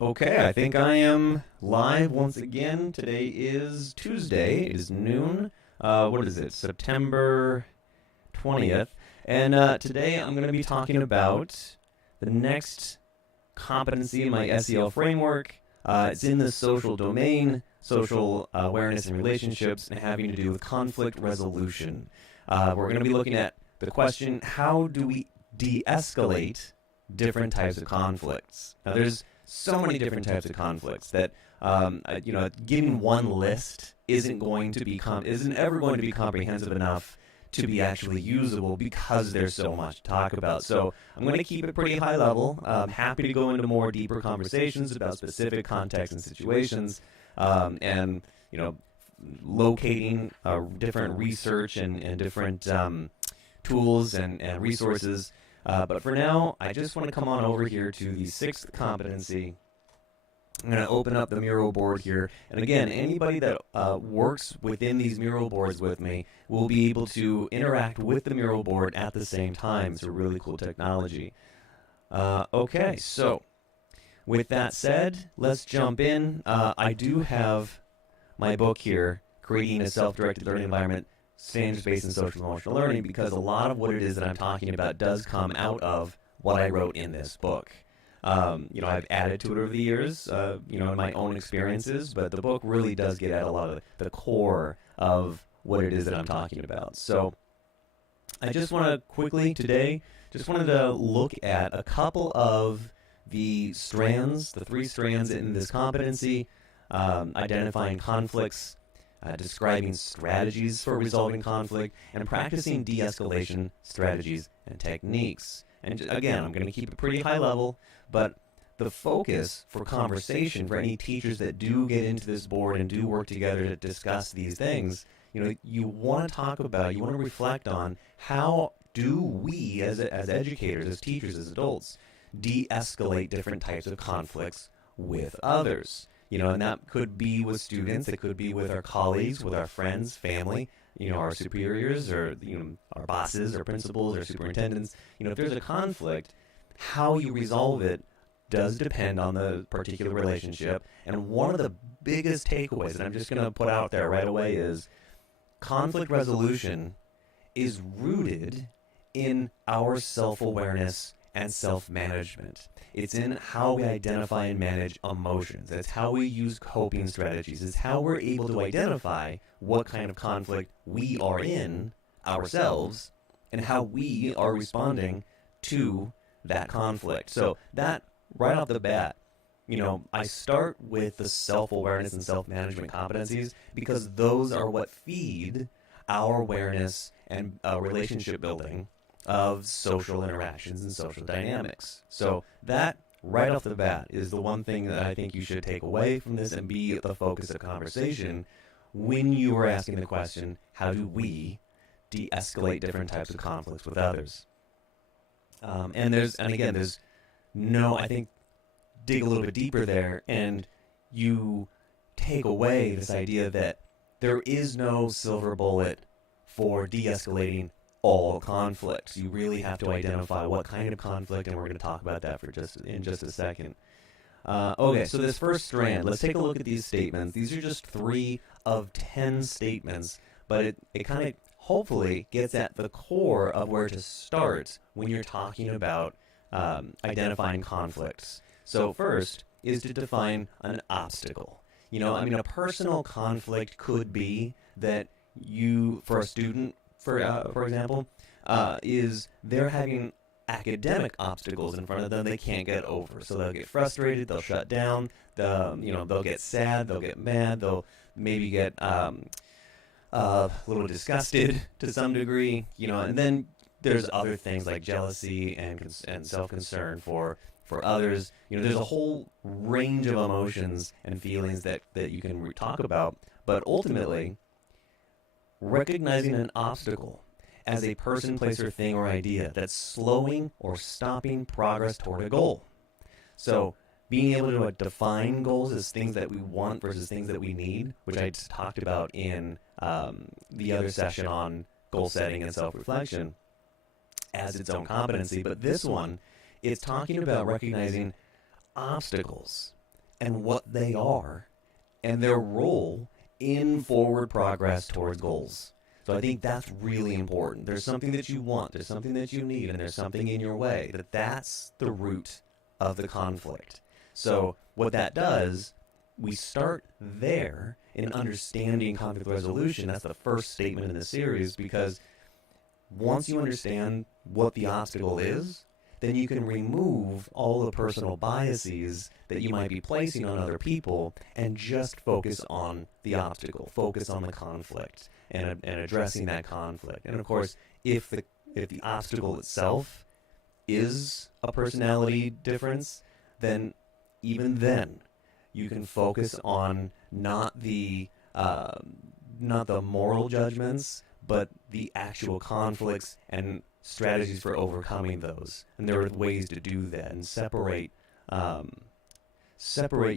Okay, I think I am live once again. Today is Tuesday. It is noon. What is it? September 20th. And today I'm going to be talking about the next competency in my SEL framework. It's in the social domain, social awareness and relationships, and having to do with conflict resolution. We're going to be looking at the question, how do we de-escalate different types of conflicts? Now, there's so many different types of conflicts that giving one list isn't ever going to be comprehensive enough to be actually usable because there's so much to talk about. So I'm going to keep it pretty high level. Happy to go into more deeper conversations about specific contexts and situations, and locating different research and different tools and resources. But for now, I just want to come on over here to the sixth competency. I'm going to open up the Miro board here. And again, anybody that works within these Miro boards with me will be able to interact with the Miro board at the same time. It's a really cool technology. Okay, so with that said, let's jump in. I do have my book here, Creating a Self-Directed Learning Environment, Standards-Based and Social Emotional Learning, because a lot of what it is that I'm talking about does come out of what I wrote in this book. I've added to it over the years, in my own experiences, but the book really does get at a lot of the core of what it is that I'm talking about. So I just want to quickly today, wanted to look at a couple of the strands, the three strands in this competency, identifying conflicts, describing strategies for resolving conflict, and practicing de-escalation strategies and techniques. And again, I'm going to keep it pretty high level, but the focus for conversation for any teachers that do get into this board and do work together to discuss these things, you want to talk about, you want to reflect on how do we as educators, as teachers, as adults, de-escalate different types of conflicts with others. And that could be with students, it could be with our colleagues, with our friends, family, our superiors, or our bosses, or principals, or superintendents. If there's a conflict, how you resolve it does depend on the particular relationship. And one of the biggest takeaways, and I'm just going to put out there right away, is conflict resolution is rooted in our self-awareness and self-management. It's in how we identify and manage emotions. It's how we use coping strategies. It's how we're able to identify what kind of conflict we are in ourselves and how we are responding to that conflict. So that, right off the bat, I start with the self-awareness and self-management competencies because those are what feed our awareness and relationship building of social interactions and social dynamics. So that, right off the bat, is the one thing that I think you should take away from this and be the focus of conversation when you are asking the question, how do we de-escalate different types of conflicts with others? I think, dig a little bit deeper there, and you take away this idea that there is no silver bullet for de-escalating all conflicts. You really have to identify what kind of conflict, and we're going to talk about that in just a second. Okay, so this first strand, let's take a look at these statements. These are just 3 of 10 statements, but it kind of hopefully gets at the core of where to start when you're talking about identifying conflicts. So first is to define an obstacle. A personal conflict could be that for a student, for example, is they're having academic obstacles in front of them they can't get over. So they'll get frustrated, they'll shut down, they'll get sad, they'll get mad, they'll maybe get a little disgusted to some degree, and then there's other things like jealousy and self-concern for others. There's a whole range of emotions and feelings that you can talk about, but ultimately, recognizing an obstacle as a person, place, or thing or idea that's slowing or stopping progress toward a goal. So being able to define goals as things that we want versus things that we need, which I talked about in the other session on goal setting and self-reflection as its own competency. But this one is talking about recognizing obstacles and what they are and their role in forward progress towards goals. So I think that's really important. There's something that you want, there's something that you need, and there's something in your way. That's the root of the conflict. So what that does, we start there in understanding conflict resolution. That's the first statement in the series, because once you understand what the obstacle is, then you can remove all the personal biases that you might be placing on other people and just focus on the obstacle, focus on the conflict, and addressing that conflict. And of course, if the obstacle itself is a personality difference, then even then you can focus on not the moral judgments, but the actual conflicts and strategies for overcoming those. And there are ways to do that, and separate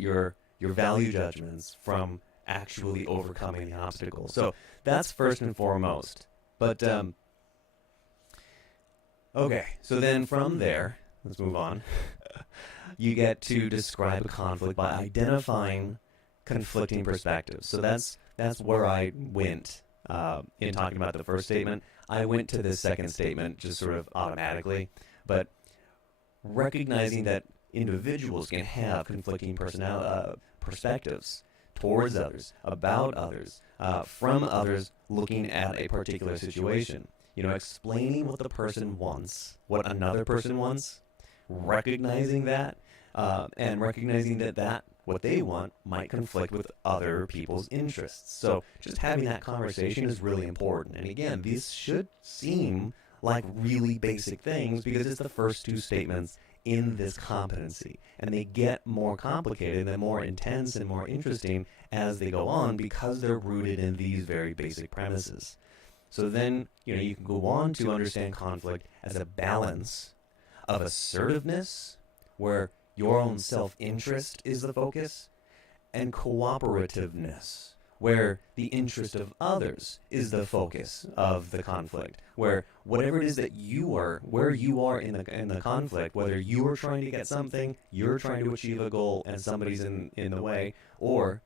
your value judgments from actually overcoming the obstacle. So that's first and foremost. But okay, so then from there, let's move on. You get to describe a conflict by identifying conflicting perspectives. So that's where I went in talking about the first statement. I went to the second statement just sort of automatically, but recognizing that individuals can have conflicting perspectives towards others, about others, from others looking at a particular situation. Explaining what the person wants, what another person wants, recognizing that, and recognizing that what they want might conflict with other people's interests. So just having that conversation is really important. And again, these should seem like really basic things because it's the first two statements in this competency. And they get more complicated and more intense and more interesting as they go on because they're rooted in these very basic premises. So then, you can go on to understand conflict as a balance of assertiveness, where your own self-interest is the focus, and cooperativeness, where the interest of others is the focus of the conflict, where whatever it is that you are, where you are in the conflict, whether you are trying to get something, you're trying to achieve a goal, and somebody's in the way, or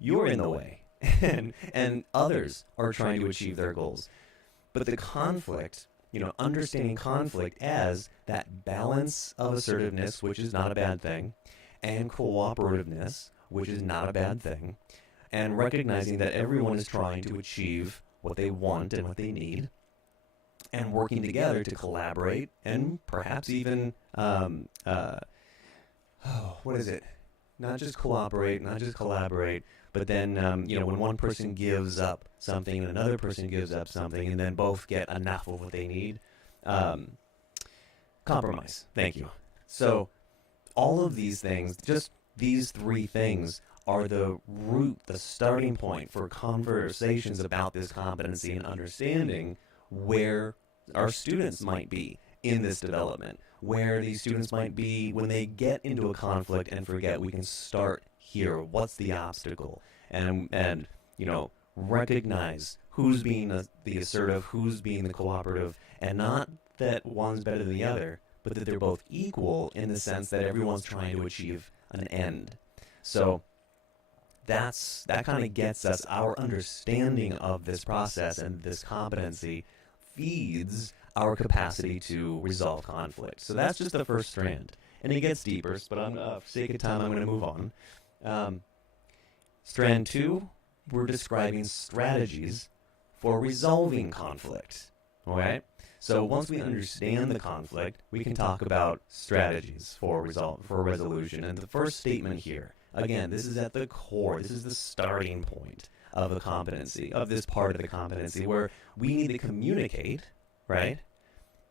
you're in the way, and others are trying to achieve their goals. But the conflict, understanding conflict as that balance of assertiveness, which is not a bad thing, and cooperativeness, which is not a bad thing, and recognizing that everyone is trying to achieve what they want and what they need, and working together to collaborate and perhaps even, not just cooperate, not just collaborate, but then, when one person gives up something and another person gives up something, and then both get enough of what they need, compromise. Thank you. So all of these things, just these three things, are the root, the starting point for conversations about this competency and understanding where our students might be in this development, where these students might be when they get into a conflict and forget. We can start here. What's the obstacle? And recognize who's being the assertive, who's being the cooperative, and not that one's better than the other, but that they're both equal in the sense that everyone's trying to achieve an end. So that kind of gets us, our understanding of this process and this competency feeds our capacity to resolve conflict. So that's just the first strand. And it gets deeper, but for sake of time, I'm going to move on. Strand 2, we're describing strategies for resolving conflict. Okay? So once we understand the conflict, we can talk about strategies for resolution. And the first statement here, again, this is at the core, this is the starting point of the competency, of this part of the competency, where we need to communicate, right,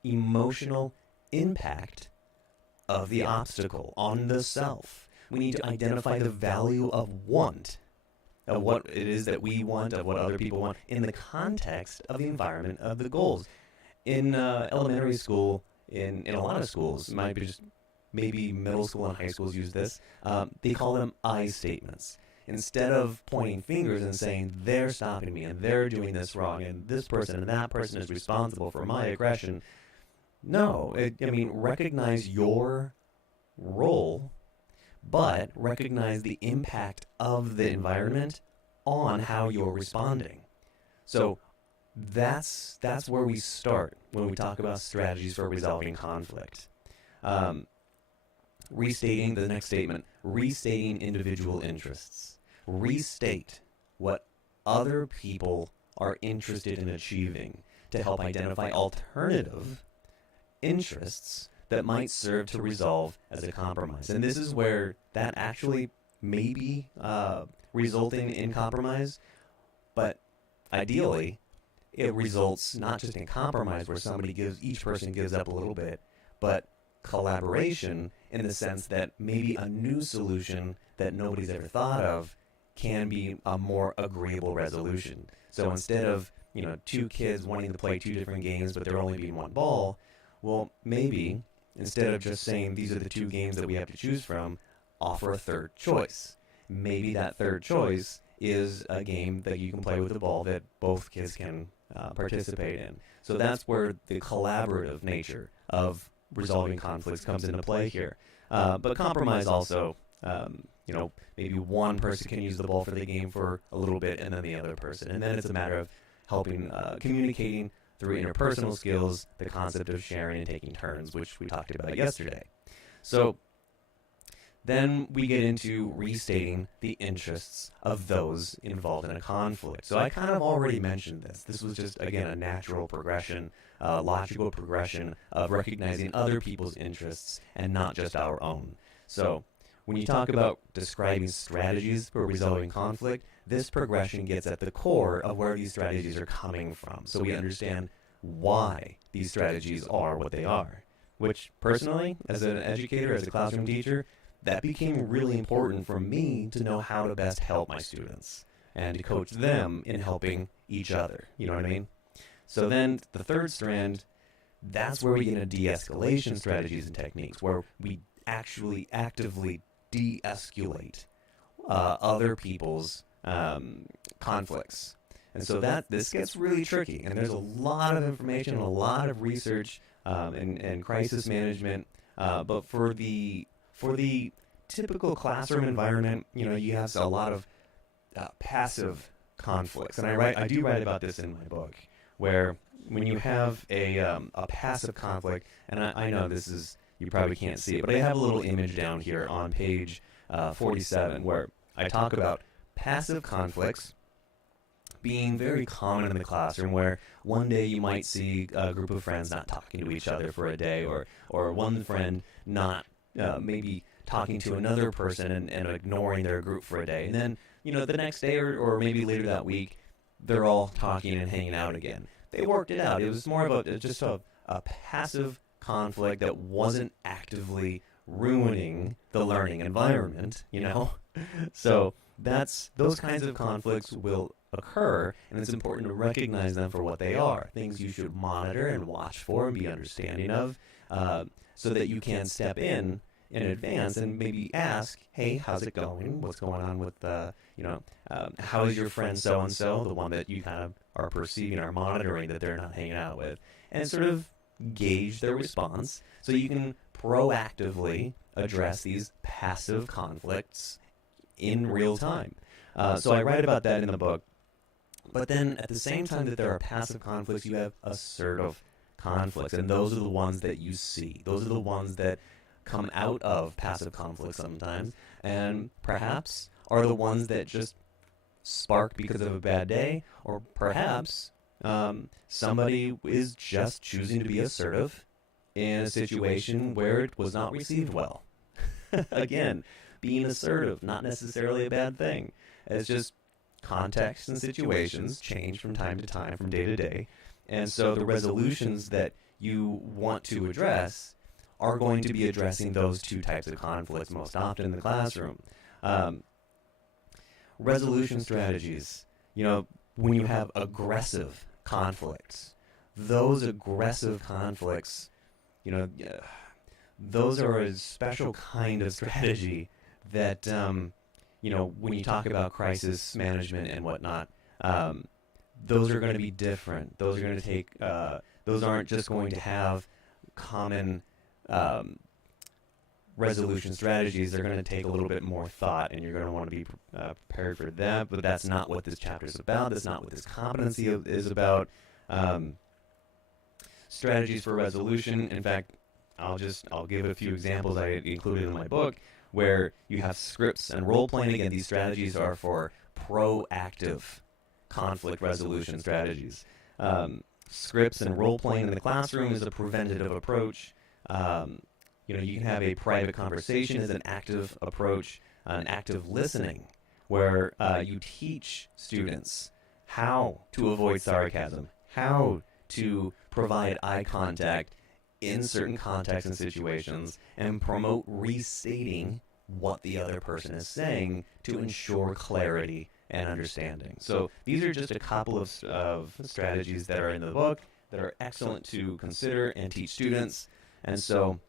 emotional impact of the obstacle on the self. We need to identify the value of want, of what it is that we want, of what other people want, in the context of the environment of the goals. In elementary school, in a lot of schools, it might be just maybe middle school and high schools use this, they call them I statements. Instead of pointing fingers and saying, they're stopping me, and they're doing this wrong, and this person and that person is responsible for my aggression. No, recognize your role, but recognize the impact of the environment on how you're responding. So that's where we start when we talk about strategies for resolving conflict. Restating the next statement, restating individual interests. Restate what other people are interested in achieving to help identify alternative interests that might serve to resolve as a compromise. And this is where that actually may be resulting in compromise, but ideally it results not just in compromise where each person gives up a little bit, but collaboration in the sense that maybe a new solution that nobody's ever thought of can be a more agreeable resolution. So instead of, two kids wanting to play two different games but there only being one ball, well, maybe instead of just saying these are the two games that we have to choose from, offer a third choice. Maybe that third choice is a game that you can play with the ball that both kids can participate in. So that's where the collaborative nature of resolving conflicts comes into play here. But compromise also, maybe one person can use the ball for the game for a little bit and then the other person. And then it's a matter of helping, communicating through interpersonal skills, the concept of sharing and taking turns, which we talked about yesterday. So then we get into restating the interests of those involved in a conflict. So I kind of already mentioned this. This was just, again, a natural progression, logical progression of recognizing other people's interests and not just our own. So when you talk about describing strategies for resolving conflict, this progression gets at the core of where these strategies are coming from. So we understand why these strategies are what they are, which personally, as an educator, as a classroom teacher, that became really important for me to know how to best help my students and to coach them in helping each other. You know what I mean? So then the third strand, that's where we get into de-escalation strategies and techniques, where we actually actively de-escalate other people's conflicts. And so this gets really tricky, and there's a lot of information and a lot of research and crisis management, but for the typical classroom environment, you have a lot of passive conflicts, and I do write about this in my book, where when you have a passive conflict, and I know this is, you probably can't see it, but I have a little image down here on page 47 where I talk about passive conflicts being very common in the classroom, where one day you might see a group of friends not talking to each other for a day, or one friend not maybe talking to another person and ignoring their group for a day. And then, the next day or maybe later that week, they're all talking and hanging out again. They worked it out. It was more of just a passive conflict that wasn't actively ruining the learning environment, So those kinds of conflicts will occur, and it's important to recognize them for what they are, things you should monitor and watch for and be understanding of, so that you can step in advance and maybe ask, hey, how's it going? What's going on with how is your friend so-and-so, the one that you kind of are perceiving or monitoring that they're not hanging out with, and sort of gauge their response so you can proactively address these passive conflicts in real time. So I write about that in the book. But then at the same time that there are passive conflicts, you have assertive conflicts, and those are the ones that you see. Those are the ones that come out of passive conflict sometimes, and perhaps are the ones that just spark because of a bad day, or perhaps somebody is just choosing to be assertive in a situation where it was not received well. Again, being assertive, not necessarily a bad thing. It's just contexts and situations change from time to time, from day to day. And so the resolutions that you want to address are going to be addressing those two types of conflicts most often in the classroom. Resolution strategies, when you have aggressive conflicts, those aggressive conflicts, those are a special kind of strategy that, when you talk about crisis management and whatnot, those are going to be different. Those are going to take, those aren't just going to have common resolution strategies, they're going to take a little bit more thought, and you're going to want to be prepared for that. But that's not what this chapter is about. That's not what this competency is about. Strategies for resolution. In fact, I'll give a few examples I included in my book where you have scripts and role playing. Again, these strategies are for proactive conflict resolution strategies. Scripts and role playing in the classroom is a preventative approach. You can have a private conversation as an active approach, an active listening, where you teach students how to avoid sarcasm, how to provide eye contact in certain contexts and situations, and promote restating what the other person is saying to ensure clarity and understanding. So these are just a couple of strategies that are in the book that are excellent to consider and teach students. And so,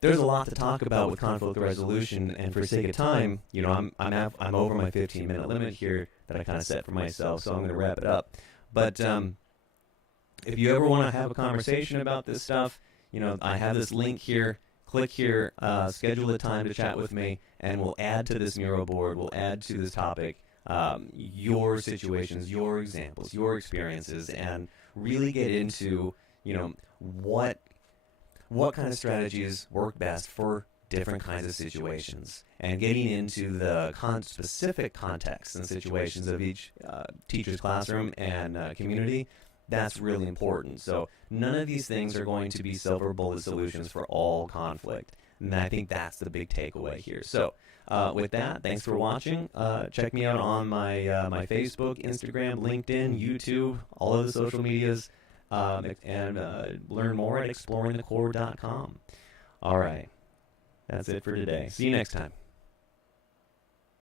there's a lot to talk about with conflict resolution, and for sake of time, I'm over my 15-minute limit here that I kind of set for myself, so I'm going to wrap it up. But if you ever want to have a conversation about this stuff, I have this link here. Click here, schedule a time to chat with me, and we'll add to this Miro board, we'll add to this topic your situations, your examples, your experiences, and really get into, what kind of strategies work best for different kinds of situations, and getting into the specific contexts and situations of each teacher's classroom and community. That's really important. So none of these things are going to be silver bullet solutions for all conflict. And I think that's the big takeaway here. So with that, thanks for watching. Check me out on my Facebook, Instagram, LinkedIn, YouTube, all of the social medias, and learn more at exploringthecore.com. All right. That's it for today. See you next time.